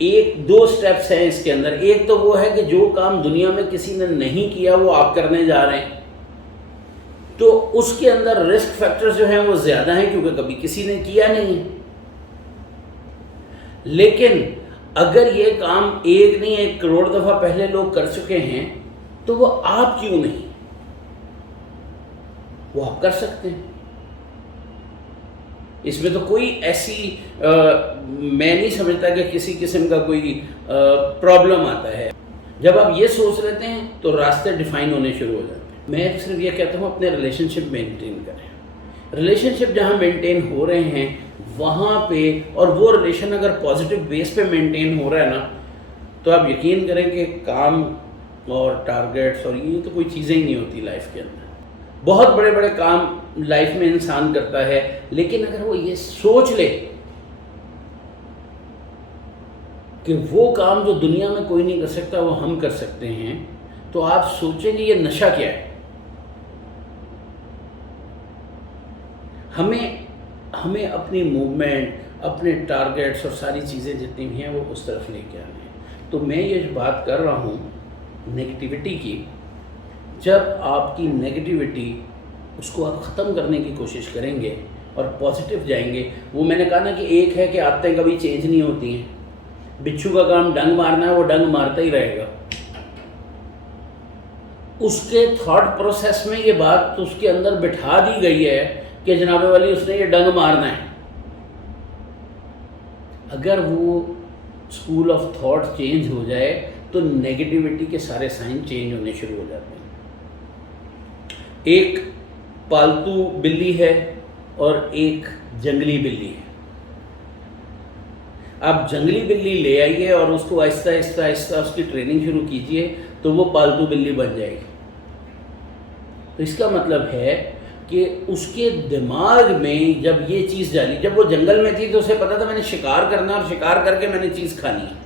ایک دو سٹیپس ہیں اس کے اندر. ایک تو وہ ہے کہ جو کام دنیا میں کسی نے نہیں کیا وہ آپ کرنے جا رہے ہیں, تو اس کے اندر رسک فیکٹر جو ہیں وہ زیادہ ہیں کیونکہ کبھی کسی نے کیا نہیں. لیکن اگر یہ کام ایک نہیں 1 کروڑ دفعہ پہلے لوگ کر چکے ہیں تو وہ آپ کیوں نہیں, وہ آپ کر سکتے ہیں. اس میں تو کوئی ایسی میں نہیں سمجھتا کہ کسی قسم کا کوئی پرابلم آتا ہے. جب آپ یہ سوچ لیتے ہیں تو راستے ڈیفائن ہونے شروع ہو جاتے ہیں. میں صرف یہ کہتا ہوں اپنے ریلیشن شپ مینٹین کریں. ریلیشن شپ جہاں مینٹین ہو رہے ہیں وہاں پہ, اور وہ ریلیشن اگر پازیٹیو بیس پہ مینٹین ہو رہا ہے نا, تو آپ یقین کریں کہ کام اور ٹارگیٹس اور یہ تو کوئی چیزیں ہی نہیں ہوتی لائف کے اندر. بہت بڑے بڑے کام لائف میں انسان کرتا ہے, لیکن اگر وہ یہ سوچ لے کہ وہ کام جو دنیا میں کوئی نہیں کر سکتا وہ ہم کر سکتے ہیں, تو آپ سوچیں گے یہ نشہ کیا ہے. ہمیں اپنی موومنٹ, اپنے ٹارگیٹس اور ساری چیزیں جتنی بھی ہیں وہ اس طرف لے کے آنے ہیں. تو میں یہ جو بات کر رہا ہوں نگیٹیوٹی کی, جب آپ کی نگیٹیوٹی اس کو آپ ختم کرنے کی کوشش کریں گے اور پازیٹیو جائیں گے. وہ میں نے کہا نا کہ ایک ہے کہ عادتیں کبھی چینج نہیں ہوتی ہیں. بچھو کا کام ڈنگ مارنا ہے, وہ ڈنگ مارتا ہی رہے گا. اس کے تھاٹ پروسیس میں یہ بات اس کے اندر بٹھا دی گئی ہے کہ جناب والی اس نے یہ ڈنگ مارنا ہے. اگر وہ اسکول آف تھاٹ چینج ہو جائے تو نیگیٹیوٹی کے سارے سائن چینج ہونے شروع ہو جاتے ہیں. ایک پالتو بلی ہے اور ایک جنگلی بلی ہے. آپ جنگلی بلی لے آئیے اور اس کو آہستہ آہستہ آہستہ اس کی ٹریننگ شروع کیجئے تو وہ پالتو بلی بن جائے گی. تو اس کا مطلب ہے کہ اس کے دماغ میں جب یہ چیز ڈالی, جب وہ جنگل میں تھی تو اسے پتا تھا میں نے شکار کرنا اور شکار کر کے میں نے چیز کھانی ہے,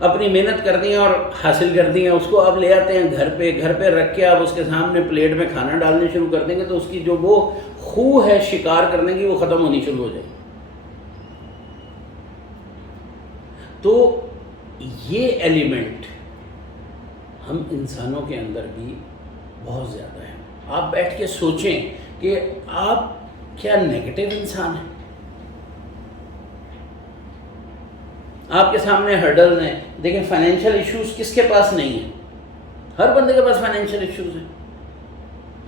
اپنی محنت کرنی ہے اور حاصل کرنی ہے. اس کو آپ لے آتے ہیں گھر پہ رکھ کے آپ اس کے سامنے پلیٹ میں کھانا ڈالنے شروع کر دیں گے تو اس کی جو وہ خو ہے شکار کرنے کی وہ ختم ہونی شروع ہو جائے گی. تو یہ ایلیمنٹ ہم انسانوں کے اندر بھی بہت زیادہ ہے. آپ بیٹھ کے سوچیں کہ آپ کیا نیگیٹو انسان ہیں. آپ کے سامنے ہرڈل ہیں. دیکھیں فائنینشیل ایشوز کس کے پاس نہیں ہیں؟ ہر بندے کے پاس فائنینشیل ایشوز ہیں.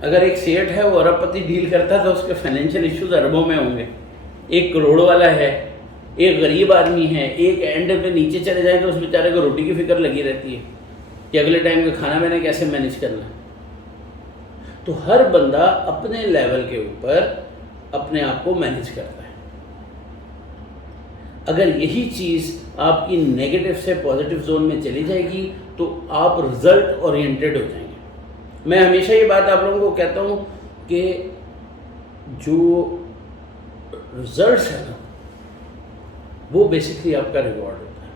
اگر ایک سیٹ ہے وہ ارب پتی ڈیل کرتا تو اس کے فائنینشیل ایشوز اربوں میں ہوں گے. 1 کروڑ والا ہے, ایک غریب آدمی ہے, ایک اینڈ پہ نیچے چلے جائیں تو اس بیچارے کو روٹی کی فکر لگی رہتی ہے کہ اگلے ٹائم کا کھانا میں نے کیسے مینیج کرنا ہے. تو ہر بندہ اپنے لیول کے اوپر اپنے آپ کو مینیج کرتا ہے. اگر یہی چیز آپ کی نیگیٹو سے پازیٹیو زون میں چلی جائے گی تو آپ رزلٹ اورینٹیڈ ہو جائیں گے. میں ہمیشہ یہ بات آپ لوگوں کو کہتا ہوں کہ جو رزلٹس ہیں نا وہ بیسکلی آپ کا ریوارڈ ہوتا ہے.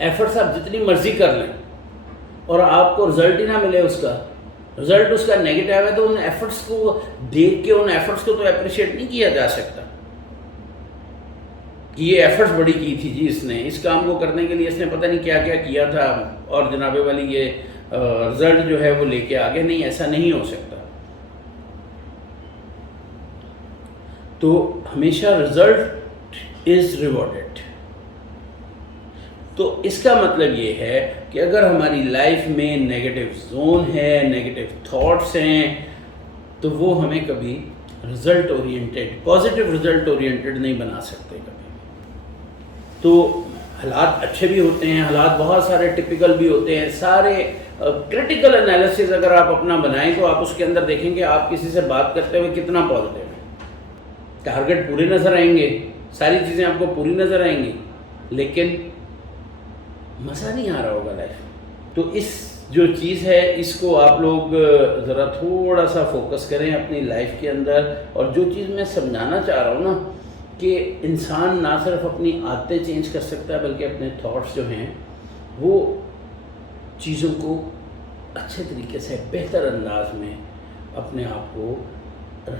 ایفرٹس آپ جتنی مرضی کر لیں اور آپ کو رزلٹ ہی نہ ملے, اس کا رزلٹ اس کا نیگیٹو ہے, تو ان ایفرٹس کو دیکھ کے ان ایفرٹس کو تو اپریشیٹ نہیں کیا جا سکتا کہ یہ ایفرٹس بڑی کی تھی جی اس نے, اس کام کو کرنے کے لیے اس نے پتہ نہیں کیا کیا کیا تھا اور جناب والی یہ رزلٹ جو ہے وہ لے کے آگے. نہیں, ایسا نہیں ہو سکتا. تو ہمیشہ رزلٹ از ریوارڈڈ. تو اس کا مطلب یہ ہے کہ اگر ہماری لائف میں نیگیٹو زون ہے, نیگیٹو تھاٹس ہیں, تو وہ ہمیں کبھی result oriented, positive result oriented نہیں بنا سکتے کبھی. تو حالات اچھے بھی ہوتے ہیں, حالات بہت سارے ٹپیکل بھی ہوتے ہیں. سارے کرٹیکل انالیسز اگر آپ اپنا بنائیں تو آپ اس کے اندر دیکھیں گے آپ کسی سے بات کرتے ہوئے کتنا پازیٹیو ہے. ٹارگیٹ پورے نظر آئیں گے, ساری چیزیں آپ کو پوری نظر آئیں گی, لیکن مزہ نہیں آ رہا ہوگا لائف. تو اس جو چیز ہے اس کو آپ لوگ ذرا تھوڑا سا فوکس کریں اپنی لائف کے اندر. اور جو چیز میں سمجھانا چاہ رہا ہوں نا کہ انسان نہ صرف اپنی عادتیں چینج کر سکتا ہے بلکہ اپنے تھاٹس جو ہیں وہ چیزوں کو اچھے طریقے سے بہتر انداز میں اپنے آپ کو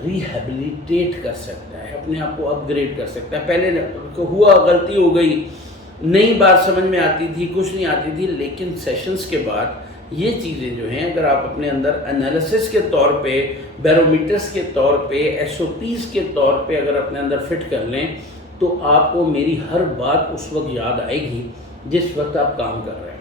ریہیبلیٹیٹ کر سکتا ہے، اپنے آپ کو اپ گریڈ کر سکتا ہے. پہلے ہوا، غلطی ہو گئی، نئی بات سمجھ میں آتی تھی، کچھ نہیں آتی تھی، لیکن سیشنز کے بعد یہ چیزیں جو ہیں اگر آپ اپنے اندر انالیسس کے طور پہ، بیرومیٹرز کے طور پہ، ایس او پیز کے طور پہ اگر اپنے اندر فٹ کر لیں تو آپ کو میری ہر بات اس وقت یاد آئے گی جس وقت آپ کام کر رہے ہیں.